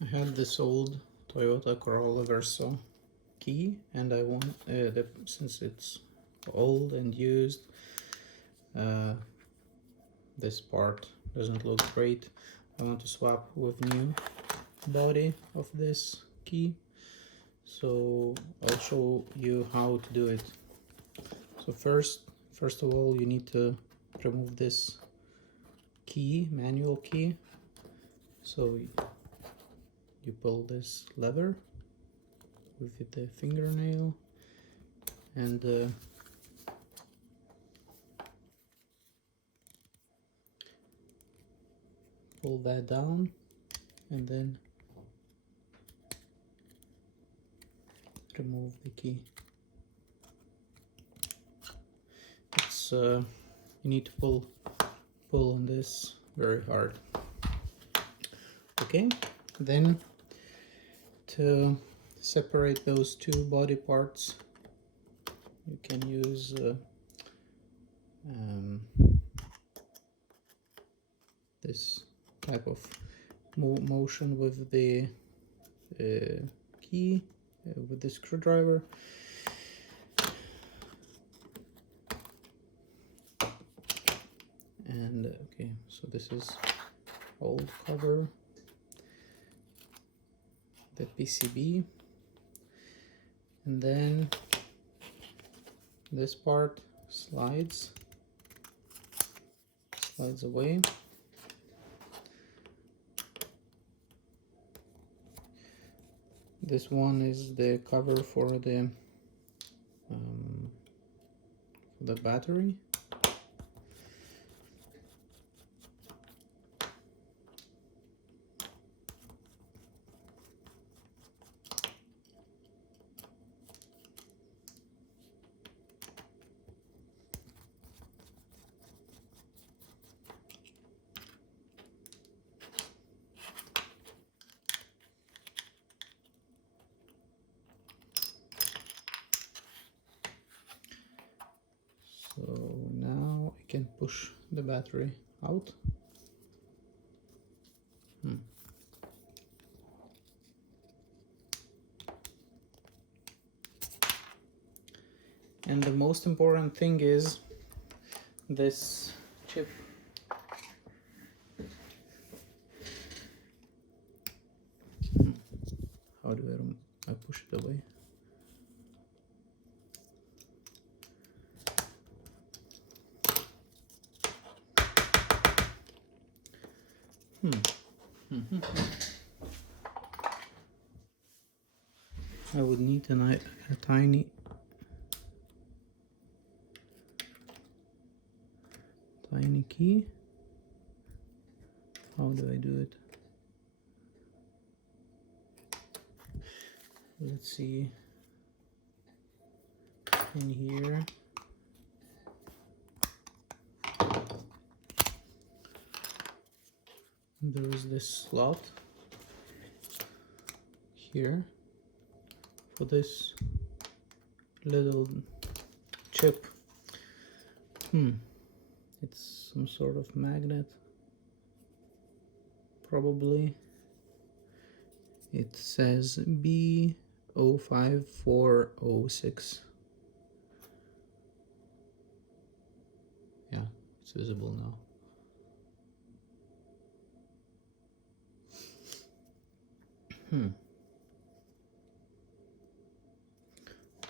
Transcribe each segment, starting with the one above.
I had this old Toyota Corolla Verso key, and I want, since it's old and used, this part doesn't look great. I want to swap with new body of this key, so I'll show you how to do it. So first of all, you need to remove this key, manual key. So you pull this lever with the fingernail and pull that down, and then remove the key. It's you need to pull on this very hard. Okay, then to separate those two body parts, you can use this type of motion with the key, with the screwdriver. And okay, so this is old cover, the PCB, and then this part slides away. This one is the cover for the battery. So now I can push the battery out. And the most important thing is this chip. How do I push it away? I would need a tiny key. How do I do it? Let's see. In here. There is this slot here for this little chip. It's some sort of magnet, probably. It says B05406. Yeah, it's visible now.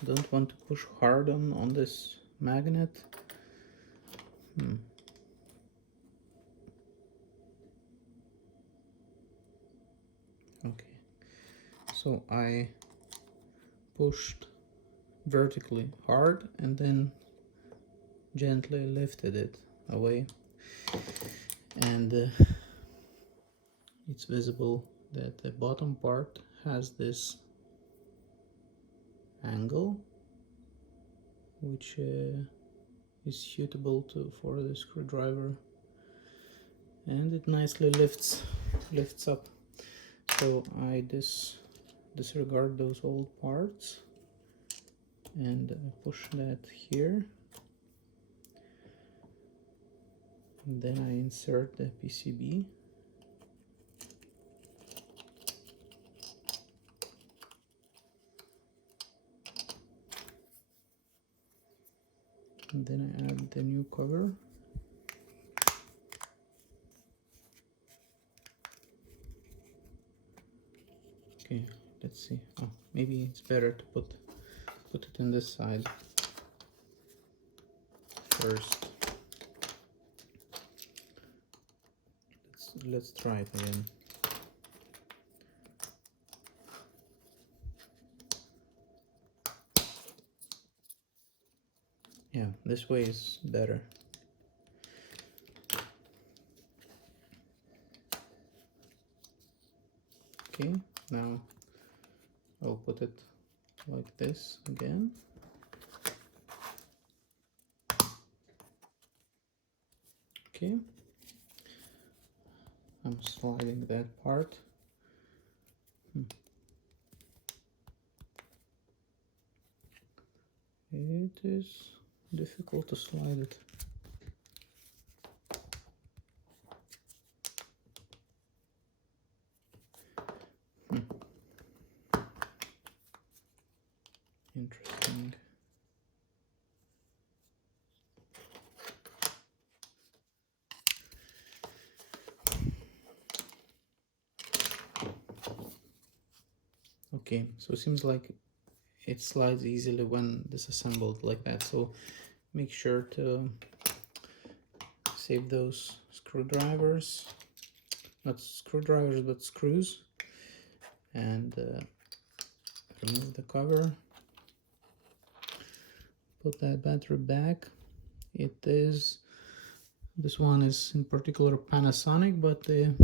Don't want to push hard on this magnet. Okay, so I pushed vertically hard and then gently lifted it away, and it's visible that the bottom part has this angle which is suitable for the screwdriver, and it nicely lifts up. So I disregard those old parts and push that here, and then I insert the PCB. And then I add the new cover. Okay, let's see. Oh, maybe it's better to put it in this side first. Let's try it again. Yeah, this way is better. Okay, now I'll put it like this again. Okay, I'm sliding that part. It is difficult to slide it. Interesting. Okay, so it seems like it slides easily when disassembled like that, so make sure to save those screwdrivers, not screwdrivers but screws, and remove the cover, put that battery back. This one is in particular Panasonic, but the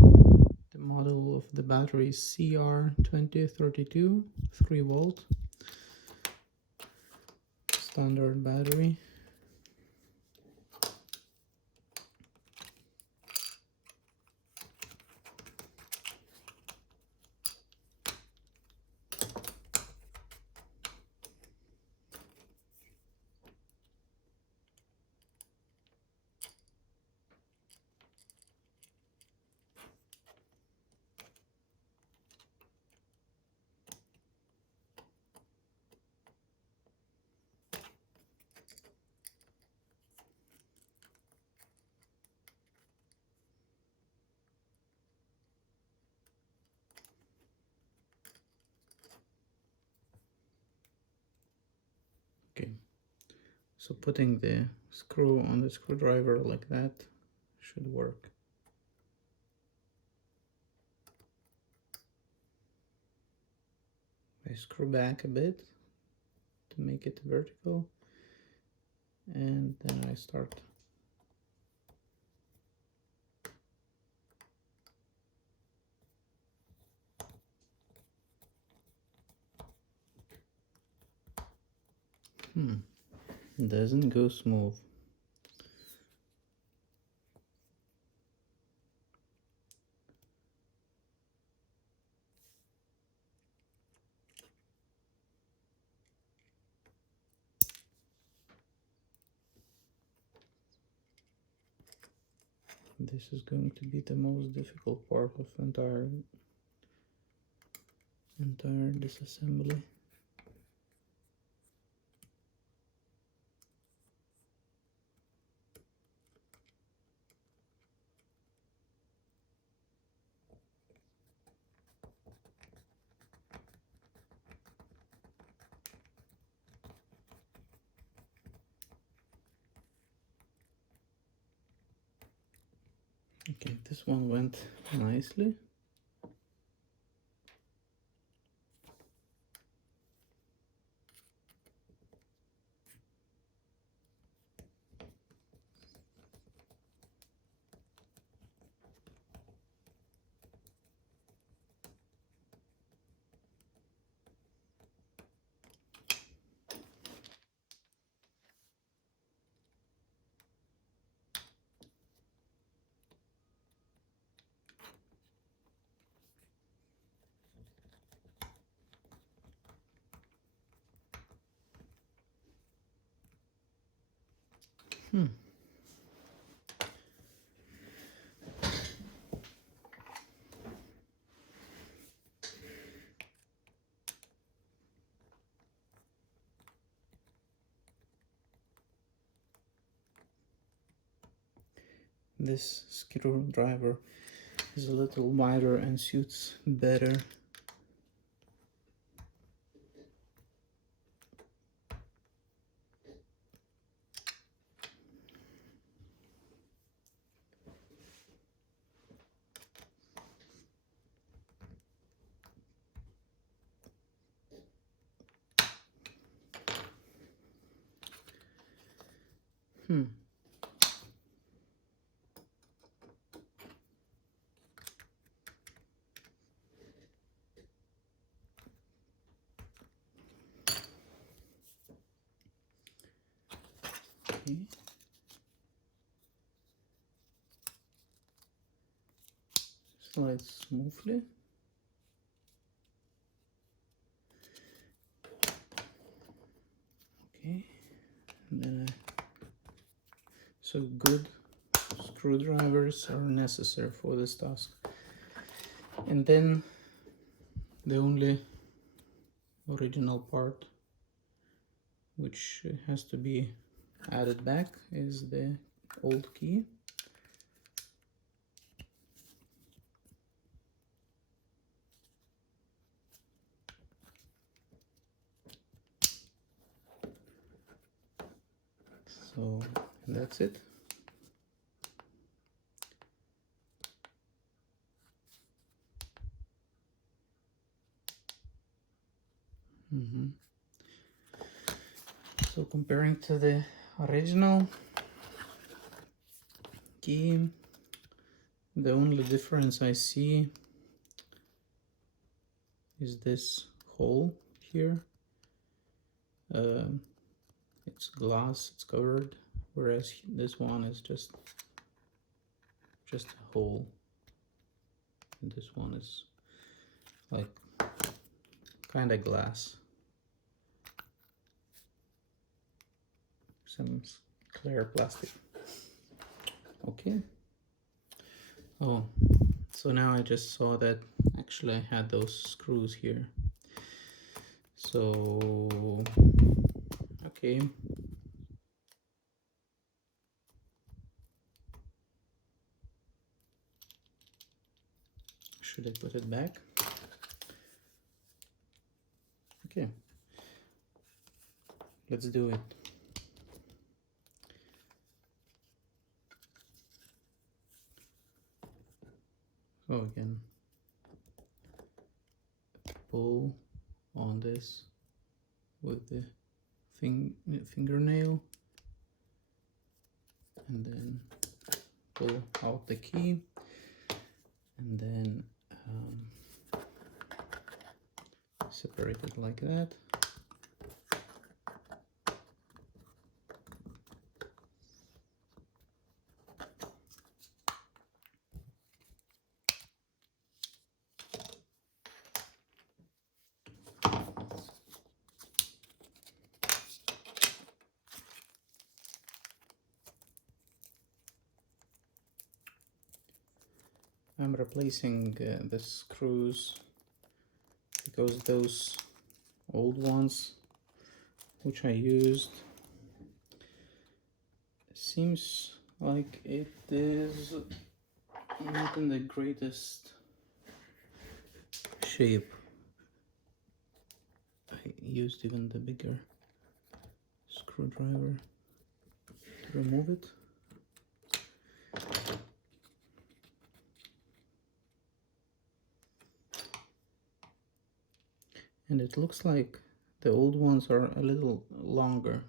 model of the battery is CR2032, 3 volt standard battery. Okay, so putting the screw on the screwdriver like that should work. I screw back a bit to make it vertical, and then I start. Doesn't go smooth. This is going to be the most difficult part of entire disassembly. Okay, this one went nicely. this screwdriver is a little wider and suits better. Okay. Slides smoothly. Okay, and then so good screwdrivers are necessary for this task. And then the only original part which has to be added back is the old key. So that's it. So comparing to the original key, the only difference I see is this hole here. It's glass, it's covered, whereas this one is just a hole, and this one is like kind of glass. Some clear plastic. Okay. Oh, so now I just saw that actually I had those screws here. So, okay. Should I put it back? Okay. Let's do it. So again, pull on this with the fingernail, and then pull out the key, and then separate it like that. I'm replacing the screws because those old ones which I used seems like it is not in the greatest shape. I used even the bigger screwdriver to remove it. And it looks like the old ones are a little longer.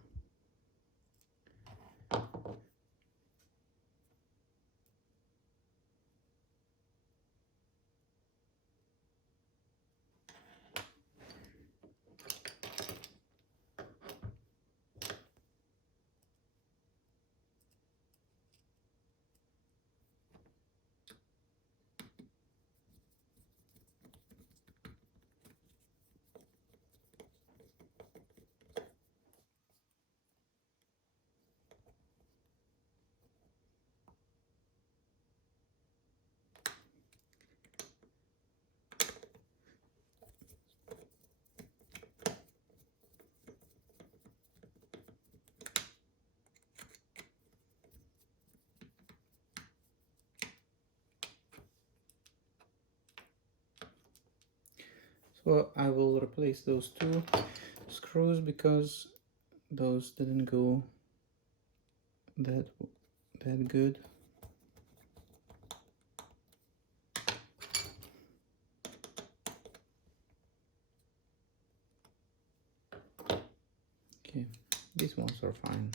So I will replace those two screws because those didn't go that good. Okay, these ones are fine.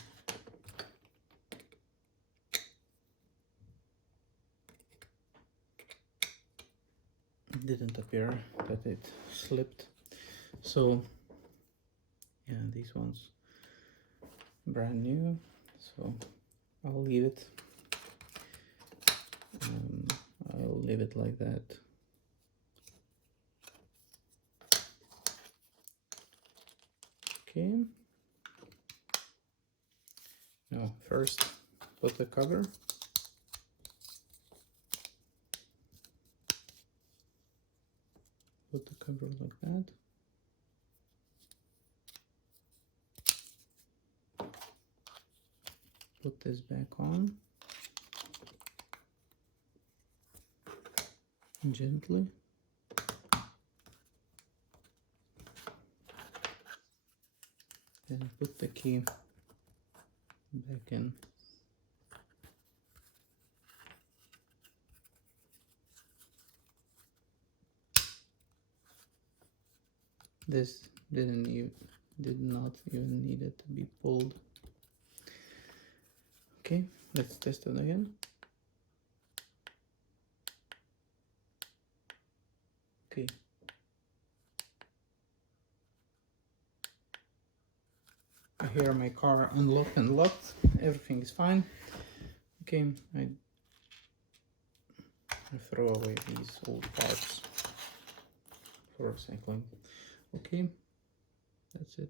It didn't appear that it slipped. So yeah, these ones brand new, so I'll leave it. I'll leave it like that. Okay. Now first put the cover. Put the cover like that. Put this back on. Gently. Then put the key back in. This did not even need it to be pulled. Okay, let's test it again. Okay. I hear my car unlocked and locked. Everything is fine. Okay, I throw away these old parts for recycling. Okay, that's it.